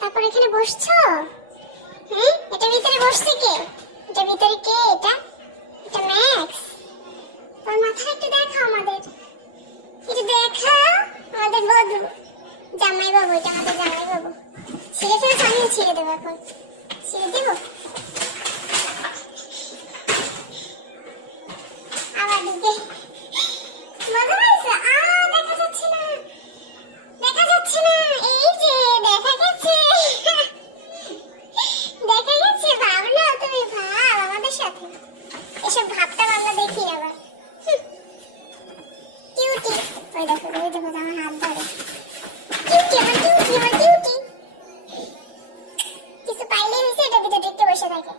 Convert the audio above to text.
তারপর এখানে বসছো? হ্যাঁ, এটা ভিতরে বসছে কে? এটা ভিতরে কে? এটা ম্যাক্স। তোর মাথা একটু দেখাও আমাদের, একটু দেখাও আমাদের বধূ জামাই বাবু। এটা আমাদের জামাই বাবু। ছিঁড়ে ফেলেছে, আমি ছিঁড়ে দেবো এখন। ছিঁড়ে দেবো আবার দিকে। মজা পাইছো? দেখা যাচ্ছে না, দেখা যাচ্ছে না। এই যে দেখা গেছে, দেখা গেছে। ভাব না তুমি, ভাব আমাদের সাথে। এসব ভাবটা আমরা দেখি আবার। কিউটি, ওই দেখো, ওই দেখো আমার হাত ধরে। কিউটি, আমার কিউটি, আমার কিউটি। কিছু পাইলে হয়েছে, এটা ভিতরে একটু বসে থাকে।